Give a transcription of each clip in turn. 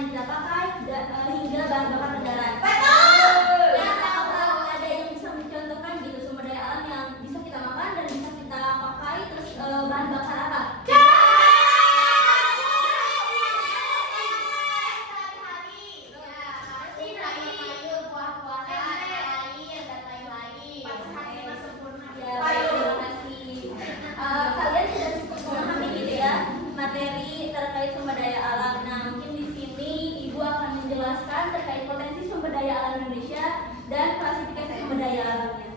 yang kita pakai hingga bahan bakar kendaraan. Ada yang bisa mencontohkan gitu sumber daya alam yang bisa kita makan dan bisa kita pakai, terus bahan bakar apa? Kalian sudah cukup memahami gitu ya materi terkait sumber daya alam. Nah, mungkin di sini Ibu akan menjelaskan terkait potensi sumber daya alam Indonesia dan klasifikasi sumber daya alamnya.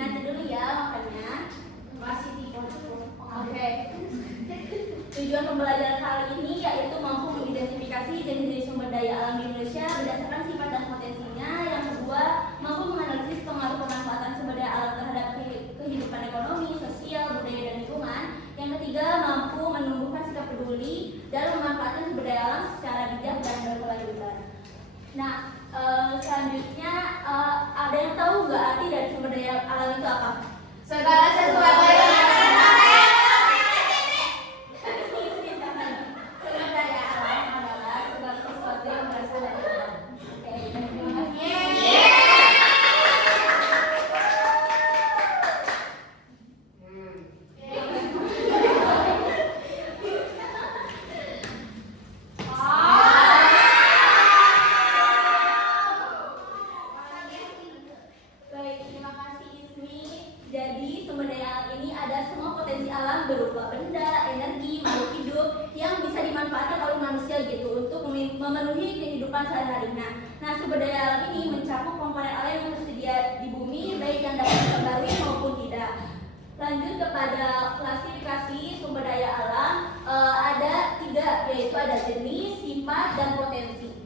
Nanti dulu ya makanya. Oke. Tujuan pembelajaran kali ini yaitu mampu mengidentifikasi jenis-jenis sumber daya alam di Indonesia berdasarkan sifat dan potensinya. Yang kedua, mampu menganalisis pengaruh pemanfaatan sumber daya alam terhadap kehidupan ekonomi, sosial, budaya, dan lingkungan. Yang ketiga, mampu menumbuhkan sikap peduli dalam memanfaatkan sumber daya alam secara bijak dan berkelanjutan. Nah, selanjutnya ada yang tahu nggak arti dari sumber daya alam itu apa? Segala sesuatu yang Sumber daya alam adalah segala sesuatu yang berasal dari alam. Oke, terima kasih. Baik, terima kasih Ismi. Jadi sumber daya alam ini ada semua potensi alam berupa benda, energi, makhluk hidup yang bisa dimanfaatkan oleh manusia gitu untuk memenuhi kehidupan sehari-hari. Nah, sumber daya alam ini mencakup komponen alam yang tersedia di bumi, baik yang dapat dikembali maupun tidak. Lanjut kepada klasifikasi sumber daya alam, ada 3, yaitu ada jenis, sifat, dan potensi.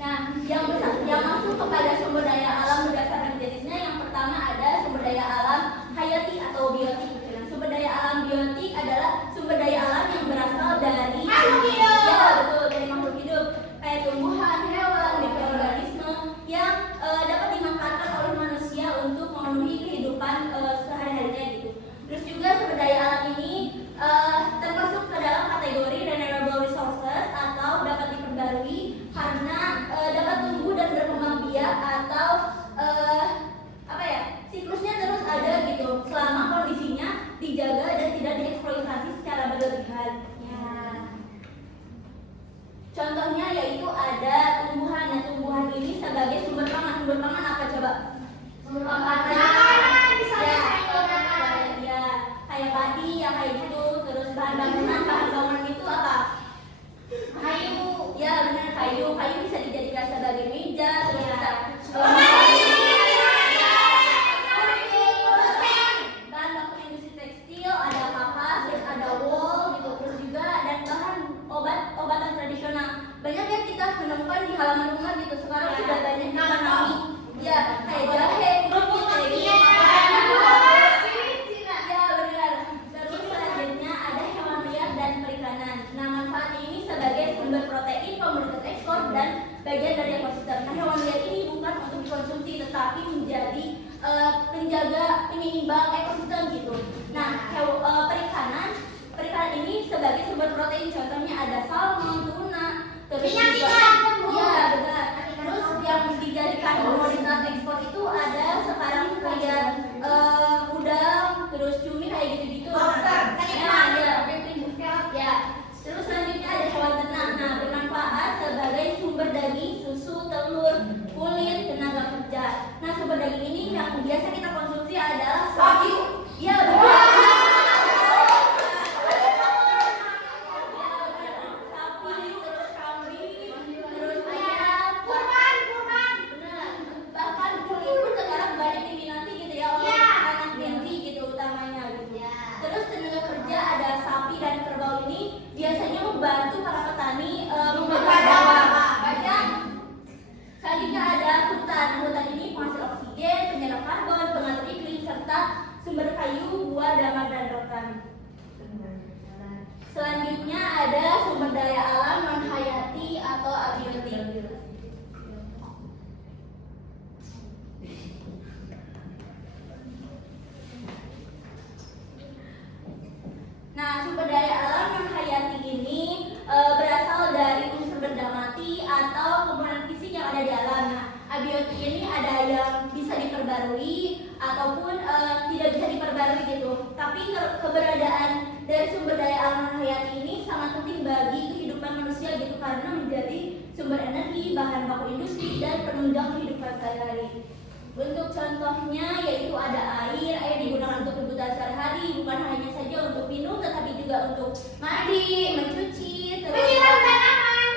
Nah, yang masuk kepada sumber daya alam berdasarkan jenisnya, yang pertama ada sumber daya alam hayati atau biotik. Nah, sumber daya alam biotik adalah sumber daya alam yang berasal dari makhluk hidup. Ya, betul, dari makhluk hidup kayak tumbuhan, hewan, mikroorganisme yang dapat dimanfaatkan oleh manusia untuk memenuhi kehidupan sehari-harinya gitu. Terus juga sumber daya alam ini termasuk ke dalam kategori renewable resources atau dapat diperbarui karena dapat tumbuh dan berkembang biak atau siklusnya terus ada gitu selama kondisinya dijaga dan tidak dieksploitasi secara berlebihan. Ya. Contohnya yaitu ada tumbuhan. Nah, tumbuhan ini sebagai sumber pangan. Sumber pangan apa coba? Sumber makanan, misalnya ya, kayak padi ya kayak gitu. Terus bahan bangunan itu apa? kayu. Ya benar, kayu bisa dijadikan sebagai meja, terus bisa bahan baku industri tekstil, ada kapas, terus ada wool gitu, terus juga dan bahan obatan tradisional. Banyak yang kita menemukan di halaman rumah gitu. Sekarang sudah banyak ditanami. Ya, kayak jahe, kerupuk, kayak gitu. Ya benar. Terus selanjutnya ada hewan liar dan perikanan. Nah, manfaat ini sebagai sumber protein, komoditas ekspor, dan bagian dari ekosistem. Nah, hewan liar ini bukan untuk dikonsumsi tetapi menjadi penjaga penyeimbang ekosistem gitu. Nah, perikanan ini sebagai sumber protein, contohnya ada salmon, tuna, terus ya benar. Terus yang dijadikan komoditas ekspor itu ada sekarang kayak udang, terus cumi kayak gitu-gitu. Ya. Terus selanjutnya ada hewan ternak. Nah, bermanfaat sebagai sumber daging, susu, telur, kulit, tenaga kerja. Nah, sumber daging ini yang biasa kita konsumsi adalah wagyu. Ya, benar. water ini ada yang bisa diperbarui ataupun tidak bisa diperbarui gitu. Tapi keberadaan dari sumber daya alam hayati ini sangat penting bagi kehidupan manusia gitu, karena menjadi sumber energi, bahan baku industri, dan penunjang kehidupan sehari-hari. Bentuk contohnya yaitu ada air digunakan untuk kebutuhan sehari-hari, bukan hanya saja untuk minum, tetapi juga untuk mandi, mencuci, terus ya,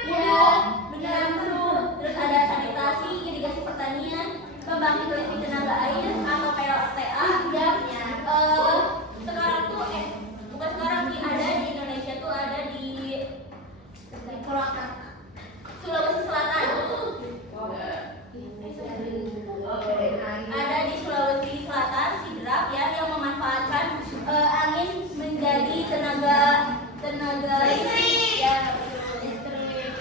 benar perlu. Terus ada sanitasi, irigasi pertanian, pembangkit listrik tenaga air atau PLTA yang sekarang tuh bukan sekarang sih, ada di Indonesia tuh, ada di Sulawesi Selatan. Ada di Sulawesi Selatan, Sidrap ya, yang memanfaatkan angin menjadi tenaga listrik ya, listrik.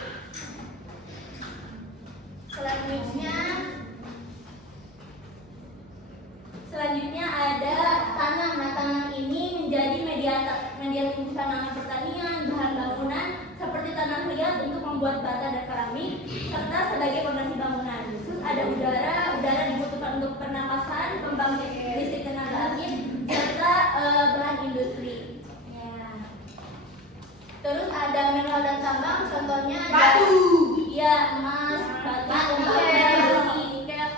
Selanjutnya ada tanam. Nah, tanam ini menjadi media tumbuh tanaman pertanian, bahan bangunan seperti tanah liat untuk membuat bata dan keramik, serta sebagai fondasi bangunan. Terus ada udara dibutuhkan untuk pernapasan, pembangkit listrik tenaga angin, serta bahan industri. Ya. Terus ada mineral dan tambang, contohnya Batu. Iya, emas, batu, besi. Kayak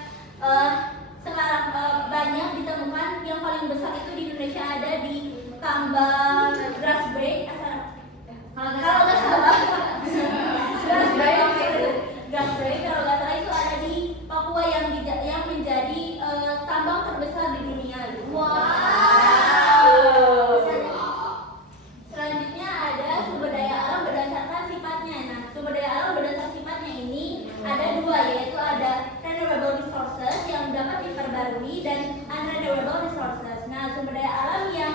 sekarang banyak ditemukan. Yang paling besar itu di Indonesia ada di tambang Grasberg. Kalau nggak salah, Grasberg kalau nggak salah itu ada di Papua yang menjadi tambang terbesar di dunia. Wow. Selanjutnya ada sumber daya alam berdasarkan sifatnya. Nah, sumber daya alam berdasarkan sifatnya ini ada dua, yaitu ada renewable resources yang dapat diperbarui dan unrenewable resources. Nah, sumber daya alam yang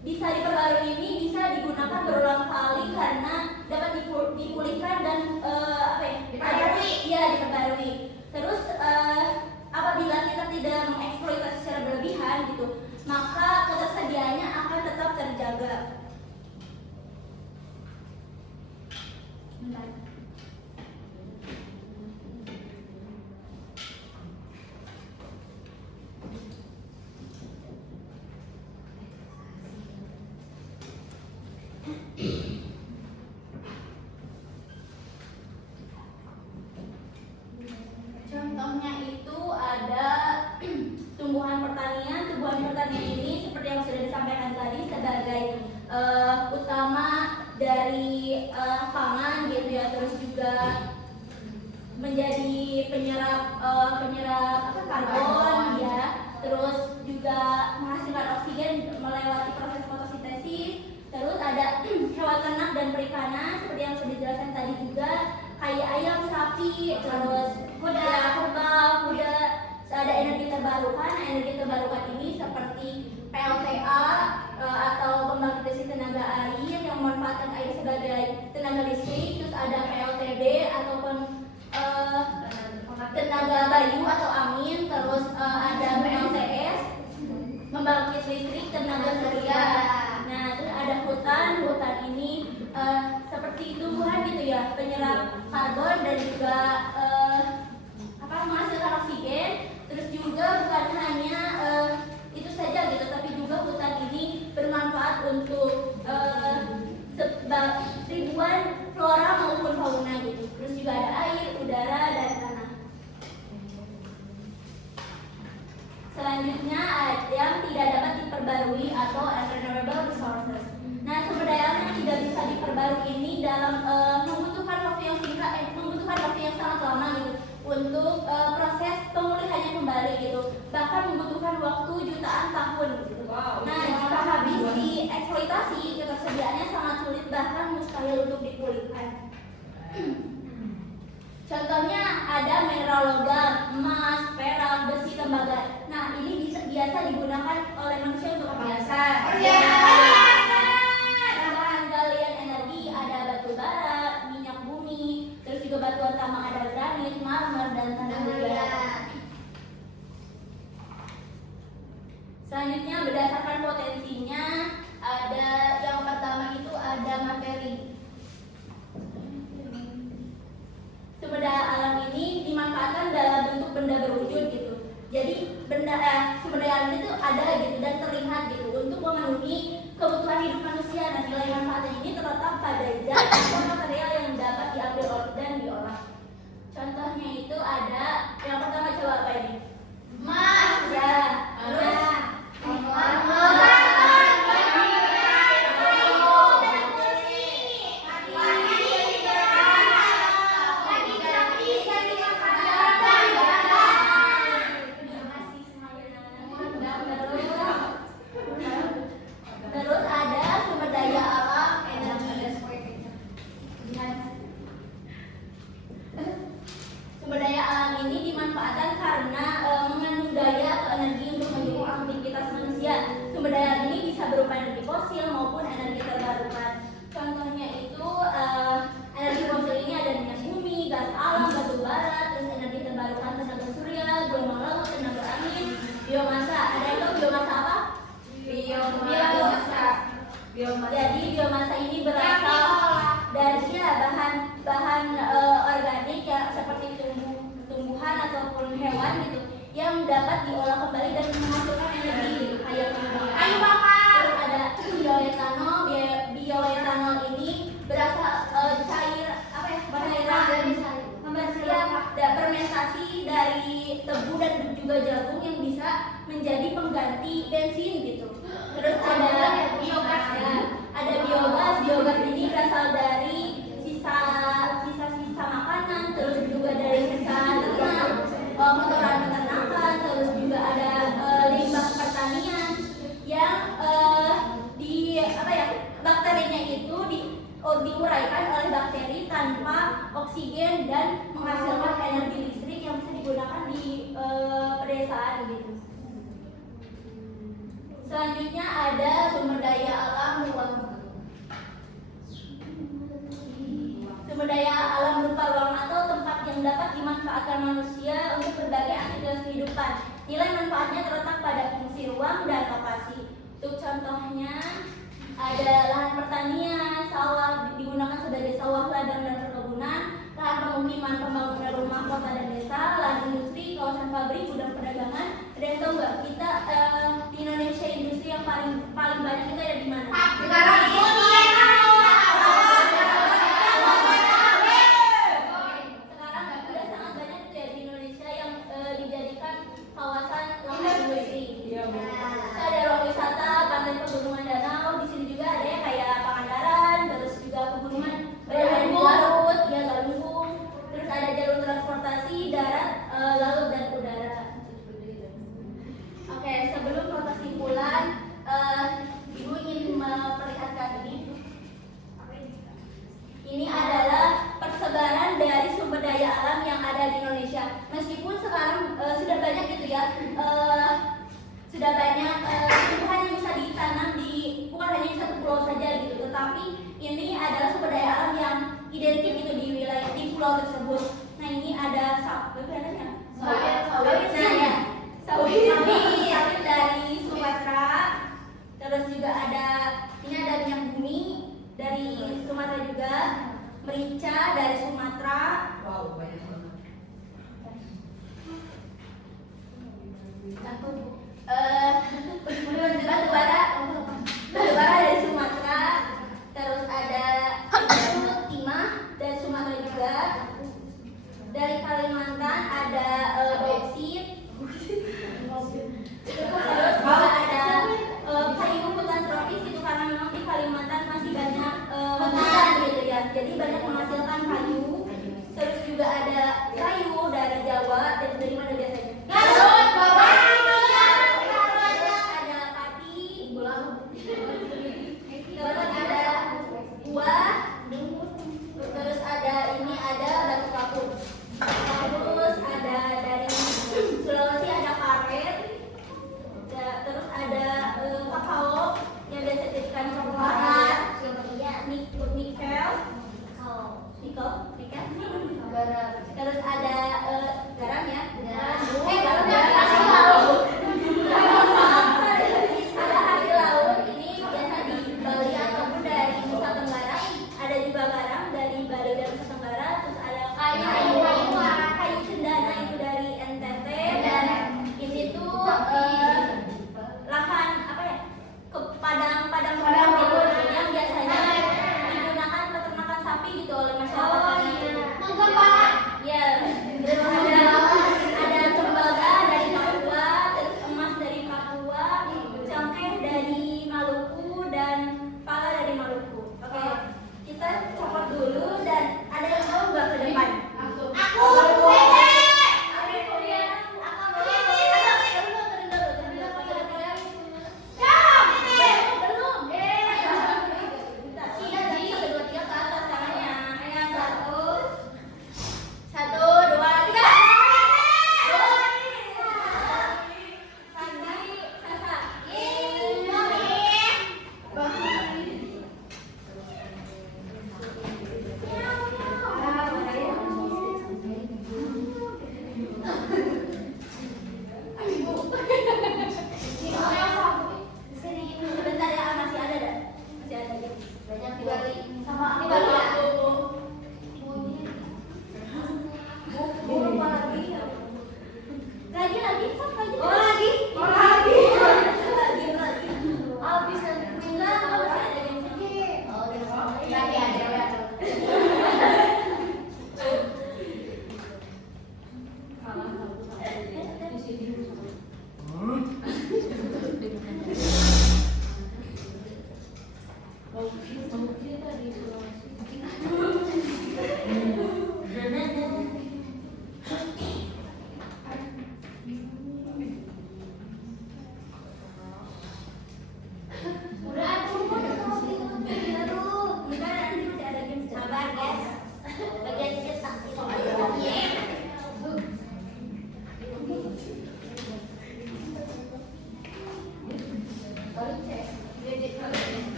bisa diperbarui ini bisa digunakan berulang kali karena dapat dipulihkan dan diperbarui. Terus apabila kita tidak mengeksploitasi secara berlebihan gitu, maka ketersediaannya akan tetap terjaga. Bentar. Contohnya itu ada tumbuhan pertanian. Tumbuhan pertanian ini seperti yang sudah disampaikan tadi sebagai utama dari pangan gitu ya, terus juga menjadi penyerap karbon ya, terus juga menghasilkan oksigen melewati proses fotosintesis. Terus ada hewan ternak dan perikanan seperti yang sudah dijelaskan tadi juga, kayak ayam, sapi, terus kuda. Ada energi terbarukan. Nah, energi terbarukan ini seperti PLTA atau pembangkit listrik tenaga air yang memanfaatkan air sebagai tenaga listrik. Terus ada PLTB ataupun tenaga bayu atau angin. Terus ada PLTS, membangkit listrik tenaga surya. Nah, terus ada hutan ini seperti tumbuhan gitu ya, penyerap karbon dan juga menghasilkan oksigen. Terus juga bukan hanya itu saja gitu, tapi juga hutan ini bermanfaat untuk ribuan flora maupun fauna gitu. Terus juga ada air, udara, dan tanah. Selanjutnya ada yang tidak dapat diperbarui atau unrenewable resources. Nah, sumber daya alam yang tidak bisa diperbarui ini dalam membutuhkan waktu yang sangat lama gitu untuk proses pemulihannya kembali gitu. Bahkan membutuhkan waktu jutaan tahun gitu. Wow. Nah, jika habis dieksploitasi, ketersediaannya sangat sulit bahkan mustahil untuk dipulihkan. Contohnya ada mineral logam, emas, perak, besi, tembaga. Nah, ini biasa digunakan oleh manusia untuk apa? Bahan galian energi ada batu bara, minyak bumi, terus juga batuan tambang ada granit, marmer, dan tanah liat. Selanjutnya berdasarkan potensinya ada yang pertama itu ada materi. Sumber daya alam ini Jadi sumber daya alam itu ada gitu dan terlihat gitu untuk memenuhi kebutuhan hidup manusia. Nah, nilai manfaatnya ini terletak pada zat atau material yang dapat diambil dan diolah. Contohnya itu ada yang pertama, coba apa ini? Emas. Ya, emas. Terus ada sumber daya alam Sumber daya alam ini dimanfaatkan karena mengandung daya atau energi untuk mendukung aktivitas manusia. Sumber daya alam ini bisa berupa energi fosil maupun energi terbarukan. Contohnya itu energi fosil ini ada minyak bumi, gas alam, batu bara, terus energi terbarukan tenaga surya, gelombang laut, tenaga angin, biomasa. Ada yang tahu biomasa apa? Jadi biomasa ini berasal dari bahan organik ya, seperti tumbuhan ataupun hewan gitu yang dapat diolah kembali dan menghasilkan energi gitu, kayak Kayu bakar. Terus ada bioetanol. Bioetanol ini berasal cair apa ya? Fermentasi dari tebu dan juga jagung yang bisa menjadi pengganti bensin gitu. Terus ada biogas. Ada biogas. Biogas ini berasal dari sisa-sisa makanan, terus juga dari sisa ternak, kotoran peternakan, terus juga ada limbah pertanian yang bakterinya itu diuraikan oleh bakteri tanpa oksigen dan menghasilkan energi listrik yang bisa digunakan di pedesaan gitu. Selanjutnya ada sumber daya alam ruang. Sumber daya alam berupa ruang atau tempat yang dapat dimanfaatkan manusia untuk berbagai aktivitas kehidupan. Nilai manfaatnya terletak pada fungsi ruang dan lokasi. Untuk contohnya ada lahan pertanian, sawah digunakan sebagai sawah, ladang dan perkebunan, lahan pemukiman, pembangunan rumah, kota dan desa, lahan industri, kawasan pabrik, gudang perdagangan. Ada yang tahu nggak kita di Indonesia industri yang paling banyak itu ada di mana? Sekarang udah sangat banyak itu ya di Indonesia yang dijadikan kawasan lahan industri. Ada ruang wisata, pantai pegunungan danau. Di sini juga ada ya kayak Pangandaran, terus juga pegunungan Garut, ya Galunggung. Terus ada jalur transportasi darat, laut dan udara. Oke, sebelum kesimpulan, Ibu ingin memperlihatkan ini. Ini adalah persebaran dari sumber daya alam yang ada di Indonesia. Meskipun sekarang sudah banyak gitu ya, sudah banyak tumbuhan yang bisa ditanam bukan hanya di satu pulau saja gitu, tetapi ini adalah sumber daya alam yang identik gitu di pulau tersebut. Nah, ini ada sawit dari Sumatera. Terus juga ada minyak bumi dari Sumatera juga, merica dari Sumatera. Wow, banyak banget. Batu bara dari Sumatera. Terus ada timah dari Sumatera juga. Dari Kalimantan ada bauksit. Terus juga ada kayu hutan tropis itu, karena memang di Kalimantan masih banyak hutan gitu ya, jadi banyak menghasilkan kayu. Terus juga ada kayu dari Jawa. Dari mana biasanya? Garut, Bawang. Ada padi, terus ada buah, terus ada batu kapur. Terus ada dari Sulawesi ada karet. Terus ada kakao yang biasa dijadikan coklat, nikel. Terus ada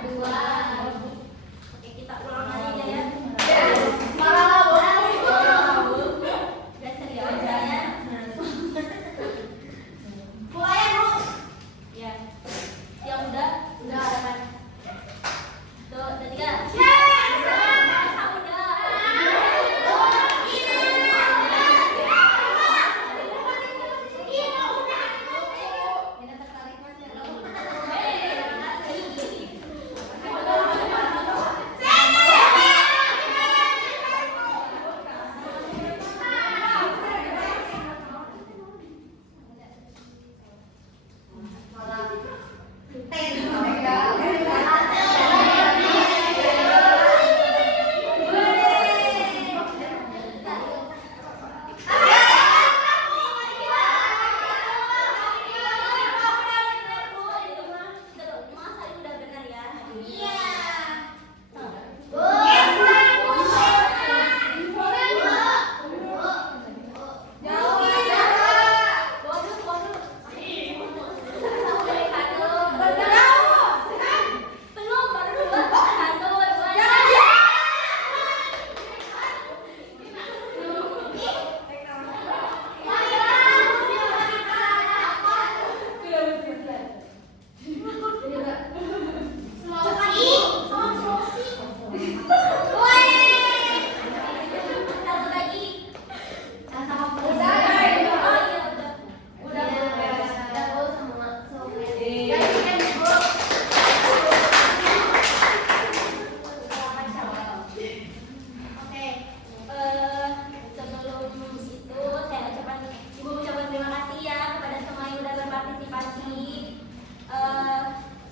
2. Oke, kita ulang lagi ya. Udah serius ya. Ya. Yang udah depan. Tuh, udah 3.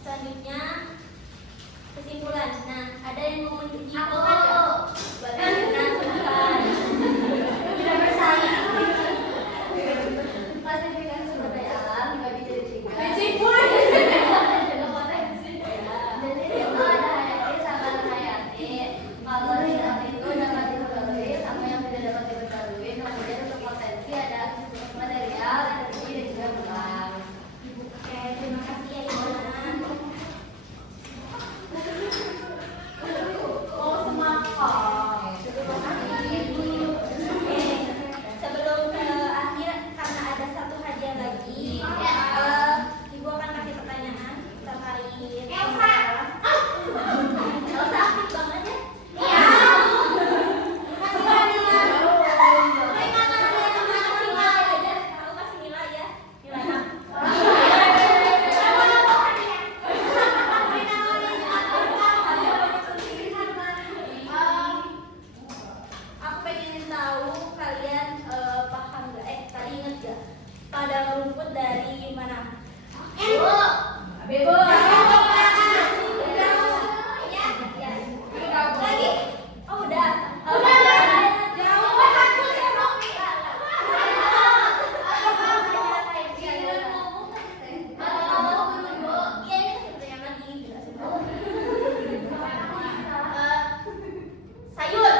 Selanjutnya kesimpulan. Nah, ada yang mau menunjukkan sebentar. Tidak bersaing. Klasifikasi sumber daya alam dibagi jadi 3. Ada potensi. Jadi itu ada hayati sama hayati. Kalau hayati itu dapat diperbarui sama yang tidak dapat diperbarui. Kemudian untuk potensi ada material, energi dan juga ruang. Oke, terima kasih ya Ibu. Sebelum ke akhir, karena ada satu hadiah lagi, Ibu akan kasih pertanyaan terkait Elsa. Elsa aktif banget ya. Aku kasih nilai ya. Nilai. Aku pengen tahu kalian paham nggak? Tadi inget gak? Padang rumput dari mana? Bebo. Lagi? Oh udah. Sayur.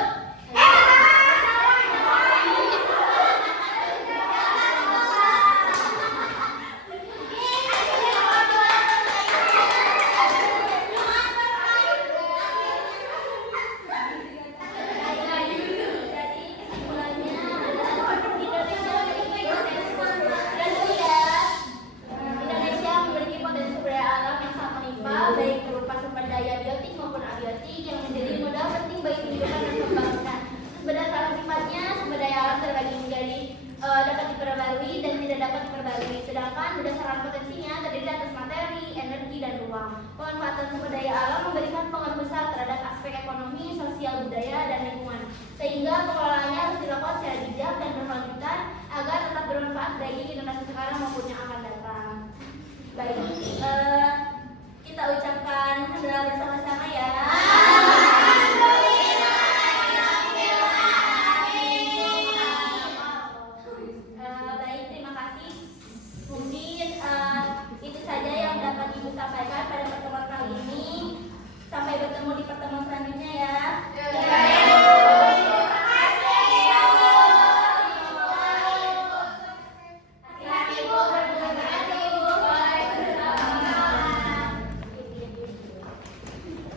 Jadi kesimpulannya adalah Indonesia memiliki potensi sumber daya alam yang sangat melimpah, baik berupa sumber daya biotik maupun abiotik yang menjadi modal penting bagi kehidupan dan pembangunan. Berdasarkan sifatnya, sumber daya alam terbagi menjadi dapat diperbarui dan tidak dapat diperbarui. Sedangkan berdasarkan potensinya terdiri atas materi, energi, dan ruang. Pemanfaatan sumber daya alam memberikan pengaruh besar terhadap aspek ekonomi, sosial, budaya, dan lingkungan. Sehingga pengelolaannya harus dilakukan secara bijak dan berkelanjutan agar tetap bermanfaat bagi generasi sekarang maupun yang akan datang. Baik, kita ucapkan alhamdulillah bersama-sama